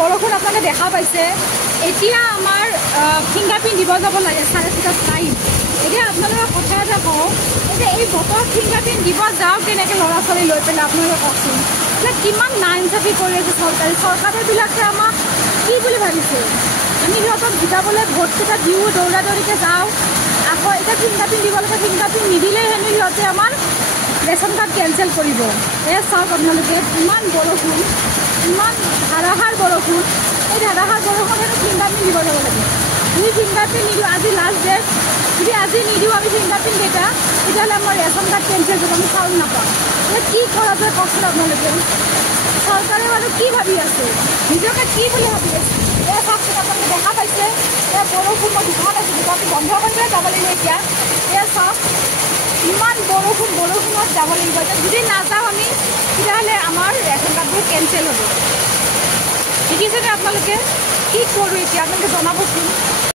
বৰষুণ আপোনালোকে দেখা পাইছে এতিয়া আমাৰ ফিংগাৰপ্ৰিণ্ট দিব যাব লাগে 6:30 টাইম এতিয়া আপোনালোকে কথা এটা কওঁ এতিয়া এই বতৰ ফিংগাৰপ্ৰিণ্ট দিব যাওক কেনেকৈ ল'ৰা ছোৱালী লৈ পেলাই আপোনালোকে কওকচোন এতিয়া কিমান নাইনচাফি কৰি আছে চৰকাৰবিলাকে আমাক কি বুলি ভাবিছে আমি সিহঁতক জিকাবলৈ ভোটকেইটা দিওঁ দৌৰা দৌৰিকৈ যাওঁ আকৌ এতিয়া ফিংগাৰপ্ৰিণ্ট দিব লাগে ফিংগাৰপ্ৰিণ্ট নিদিলেই হেনো সিহঁতে আমাৰ ৰেচন কাৰ্ড কেঞ্চেল কৰিব চাওক আপোনালোকে ইমান বৰষুণ ইমান ধাৰাসাৰ বৰষুণ এই ধাৰাসাৰ বৰষুণ হেনো ফিংগাৰপ্ৰিণ্ট দিব যাব লাগে আমি ফিংগাৰপ্ৰিণ্ট নিদিওঁ আজি লাষ্ট ডেট যদি আজি নিদিওঁ আমি ফিংগাৰপ্ৰিণ্ট কেইটা তেতিয়াহ'লে আমাৰ ৰেচন কাৰ্ড কেঞ্চেল কৰিব আমি চাউল নাপাওঁ এতিয়া কি কৰা যায় কওকচোন আপোনালোকে চৰকাৰে বাৰু কি ভাবি আছে নিজকে কি বুলি ভাবি আছে এই চাওকচোন আপোনালোকে দেখা পাইছে এই বৰষুণ মই দোকান আছোঁ দোকানটো বন্ধ কৰি পেলাই যাব লাগিব এতিয়া এই চাওক ইমান বৰষুণত যাব লাগিব এতিয়া যদি নাযাওঁ আমি তেতিয়াহ'লে আমাৰ ৰেচন কাৰ্ডবোৰ কেঞ্চেল হ'ব দেখিছেনে আপোনালোকে কি কৰোঁ এতিয়া আপোনালোকে জনাবচোন